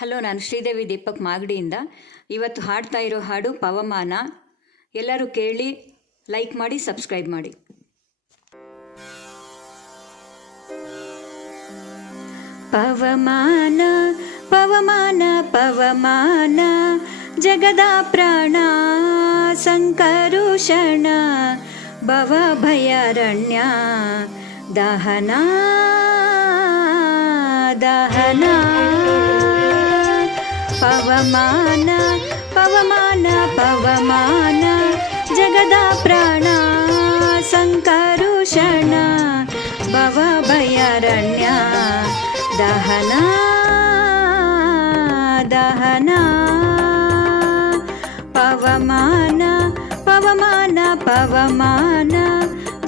Hello, ನಾನು ಶ್ರೀದೇವಿ ದೀಪಕ್ ಮಾಗಡಿಯಿಂದ. ಇವತ್ತು ಹಾಡ್ತಾ ಇರೋ ಹಾಡು ಪವಮಾನ. ಎಲ್ಲರೂ ಕೇಳಿ, ಲೈಕ್ ಮಾಡಿ, ಸಬ್ಸ್ಕ್ರೈಬ್ ಮಾಡಿ. ಪವಮಾನ ಪವಮಾನ ಪವಮಾನ, ಜಗದ ಪ್ರಾಣ ಸಂಕರುಷಣ, ಭವ ಭಯಾರಣ್ಯ ದಹನ ದಹನ. ಪವಮಾನ ಪವಮಾನ ಪವಮಾನ, ಜಗದ ಪ್ರಾಣ ಸಂಕರುಷಣ, ಭವ ಭಯಾರಣ್ಯ ದಹನ ದಹನ. ಪವಮಾನ ಪವಮಾನ ಪವಮಾನ,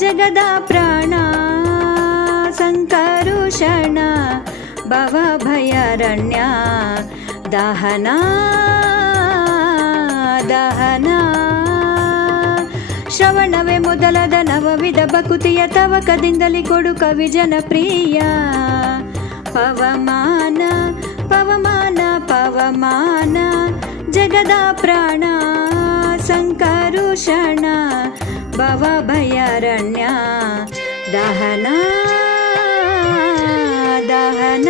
ಜಗದ ಪ್ರಾಣ ಸಂಕರುಷಣ, ಭವ ಭಯಾರಣ್ಯ ದಹನ ದಹನ. ಶ್ರವಣವೇ ಮೊದಲಾದ ನವವಿಧ ಭಕುತಿಯ ತವಕದಿಂದಲೇ ಕೊಡು ಕವಿ ಜನಪ್ರಿಯ. ಪವಮಾನ ಪವಮಾನ ಪವಮಾನ, ಜಗದ ಪ್ರಾಣ ಸಂಕರುಷಣ, ಭವ ಭಯಾರಣ್ಯ ದಹನ ದಹನ.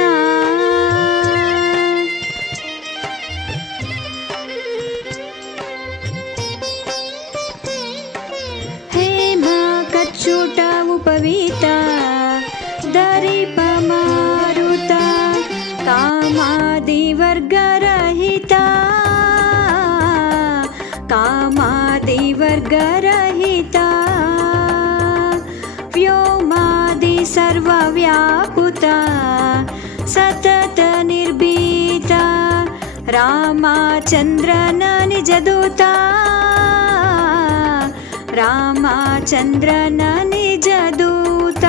ಹೇಮ ಕಚ್ಚೂಟ ಉಪವೀತ, ದರಿಪ ಮಾರುತ, ಕಾಮಾದಿ ವರ್ಗರಹಿತ, ಕಾಮಾದಿ ವರ್ಗರಹಿತ, ವ್ಯೋಮಾದಿ ಸರ್ವವ್ಯಾಪುತ, ಸತತ ನಿರ್ಭೀತ, ರಾಮಚಂದ್ರನ ನಿಜದೂತ, ರಾಮಚಂದ್ರನ ನಿಜದೂತ.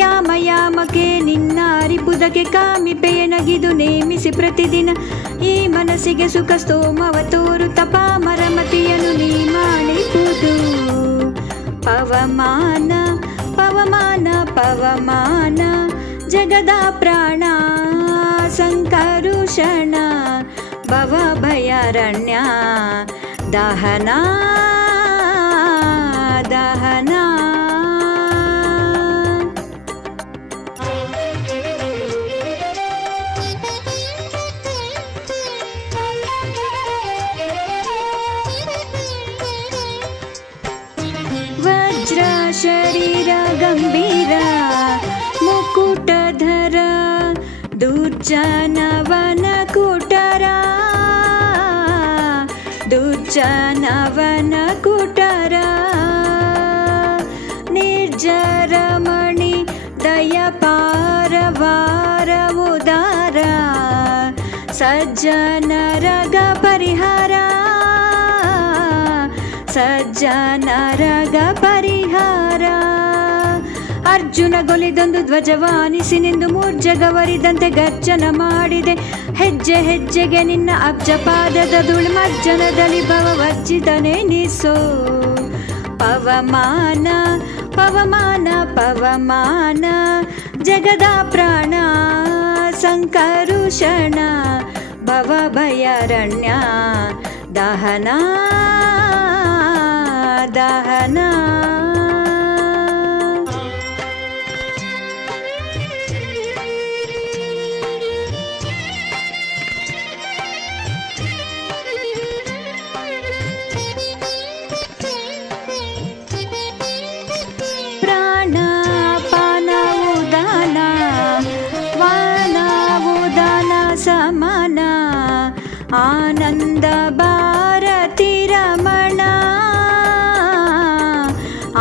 ಯಾಮ ಯಾಮಕ್ಕೆ ನಿನ್ನ ಅರಿಪುದಕ್ಕೆ ಕಾಮಿಪೆಯ ನಗಿದು ನೇಮಿಸಿ ಪ್ರತಿದಿನ ಈ ಮನಸ್ಸಿಗೆ ಸುಖ ಸ್ತೋಮವ ತೋರು ತಪಾಮರಮತಿಯನ್ನು ನೀ ಮಾಡಿಪುದು. ಪವಮಾನ ಪವಮಾನ ಪವಮಾನ, ಜಗದ ಪ್ರಾಣ ಸಂಕರುಷಣ, ಭವ ಭಯಾರಣ್ಯ ದಹನ ದಹನ. ವಜ್ರ ಶರೀರ ಗಂಭೀರ, ಮುಕುಟಧರ, ದುರ್ಜನವನ ಕುಟರ, ದುರ್ಜನವನ ಕುಟರ, ನಿರ್ಜರಮಣಿ ದಯ ಪಾರವಾರ ಉದಾರ, ಸಜ್ಜನರಗ ಪರಿಹಾರ, ಸಜ್ಜನರಗ ಪರಿಹಾರ. ಅರ್ಜುನ ಗೊಲಿದೊಂದು ಧ್ವಜವಾನಿಸಿ ನಿಂದು ಮೂರ್ಜಗವರಿದಂತೆ ಗರ್ಜನ ಮಾಡಿದೆ. ಹೆಜ್ಜೆ ಹೆಜ್ಜೆಗೆ ನಿನ್ನ ಅಬ್ಜ ಪಾದದ ಧೂಳು ಮಜ್ಜನದಲ್ಲಿ ಭವ ವರ್ಜಿತನೆ ನಿಸೋ. ಪವಮಾನ ಪವಮಾನ ಪವಮಾನ, ಜಗದ ಪ್ರಾಣ ಸಂಕರುಷಣ, ಭವ ಭಯಾರಣ್ಯ ದಹನ ದಹನ. ಪ್ರಾಣ ಪಾನ ಉದಾನ, ವಾನ ಉದಾನ ಸಮಾನ, ಆನಂದ ಭಾರತಿ ರಮಣ,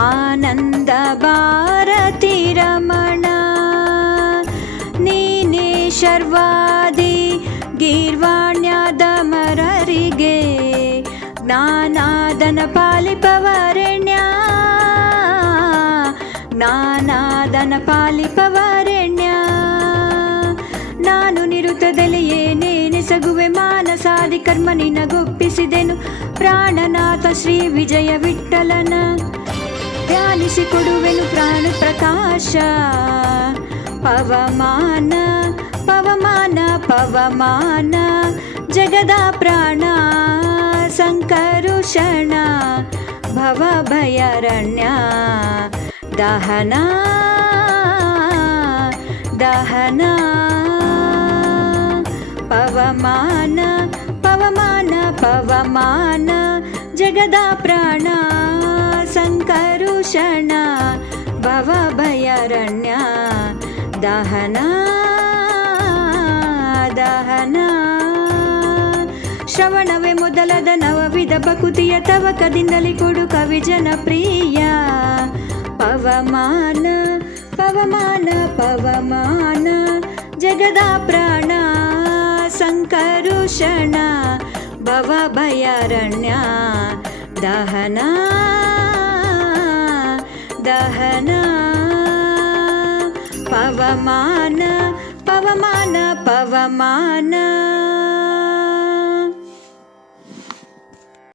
ಆನಂದ ಭಾರತಿ ರಮಣ. ನೀನೇ ಶರ್ವಾದಿ ಗೀರ್ವಾಣ್ಯದ ಮರರಿಗೆ, ಜ್ಞಾನಾದನ ಪಾಲಿಪವರೆಣ್ಯ, ಜ್ಞಾನಾದನ ಪಾಲಿಪವರೆಣ್ಯ. ನಾನು ನಿರುತದಲ್ಲಿ ಏನೇನೆಸಗುವೆ ಮಾನಸಾದಿ ಕರ್ಮ ನಿನಗೊಪ್ಪಿಸಿದೆನು. ಪ್ರಾಣನಾಥ ಶ್ರೀ ವಿಜಯ ವಿಠಲನ ಧ್ಯಾನಿಸಿಕೊಡುವೆನು ಪ್ರಾಣ ಪ್ರಕಾಶ. ಪವಮಾನ ಪವಮಾನ ಪವಮಾನ ಜಗದ ಪ್ರಾಣ ಸಂಕರುಷಣ ಭವಭಯಾರಣ್ಯ ದಹನ ದಹನ ಪವಮಾನ ಪವಮಾನ ಪವಮಾನ ಜಗದ ಪ್ರಾಣ ಸಂಕರುಷಣ ಭವಭಯಾರಣ್ಯ ದಹನ ದಹನ ಶ್ರವಣವೇ ಮೊದಲಾದ ನವವಿಧ ಭಕುತಿಯ ತವಕದಿಂದಲೇ ಕೊಡು ಕವಿ ಜನಪ್ರಿಯ ಪವಮಾನ ಪವಮಾನ ಪವಮಾನ ಜಗದ ಪ್ರಾಣ ಸಂಕರುಷಣ ಭವಭಯಾರಣ್ಯ ದಹನ ದಹನ ಪವಮಾನ ಪವಮಾನ ಪವಮಾನ